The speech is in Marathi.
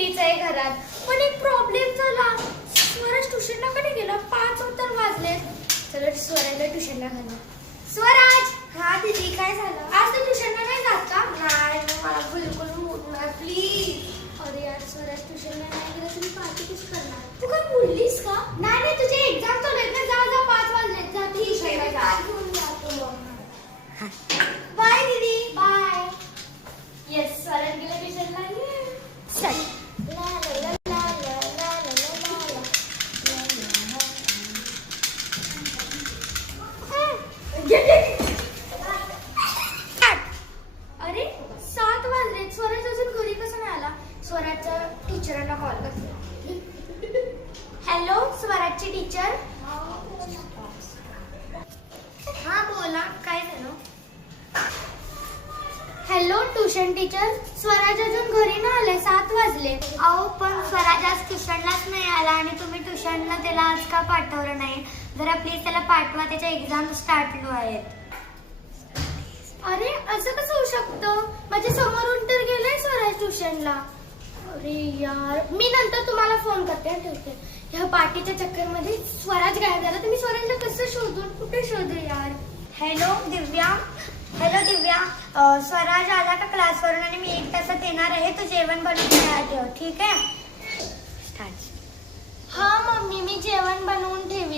एकटीच आहे घरात. पण एक प्रॉब्लेम झाला. स्वराज ट्युशनला कडे गेला. 5 तर वाजले. चला स्वराजला ट्युशनला घालू. स्वराज. हा दीदी काय झालं? आज तू ट्युशनला नाही जात का? नाही मला बिलकुल मूड नाही प्लीज. अरे यार स्वराज ट्युशनला नाही गेला तुम्ही पार्टी कशी करणार? तू काय बोललीस का? नाही नाही तुझे एक्झाम चालू आहेत ना. जा जा 5 वाजले. जा ठीक आहे जा. घेऊन जातो मग. बाय दीदी. बाय. येस स्वराज गेला ट्युशनला. स्टार्ट. अरे 7 वाजले. स्वराज अजून घरी कसं नाही आला? स्वराजच्या टीचरांना कॉल करते. हॅलो स्वराजची टीचर. हा बोला काय झालं? Hello tuition teacher. स्वराज अजून घरी नाही आले. 7 वाजले. अहो पण स्वराज आज ट्युशनलाच नाही आला आणि तुम्ही ट्युशनला त्याला आज का पाठवलं नाही? जरा प्लीज त्याला पाठवा, त्याच्या एक्झाम स्टार्ट आहेत. अरे असं कसं होऊ शकतं? माझ्या समोरून तर गेलाय स्वराज ट्युशनला. अरे यार मी नंतर तुम्हाला फोन करते. ठेवते. ह्या पार्टीच्या चक्करमध्ये स्वराज गायब झाला. तुम्ही स्वराजला कसं शोधून कुठे शोधू यार? हॅलो दिव्या. हॅलो दिव्या, स्वराज आला का क्लासवरून आणि मी 1 तासात येणार आहे. तू जेवण बनवून तयार ठेव, ठीक आहे? हा मम्मी मी जेवण बनवून ठेवी.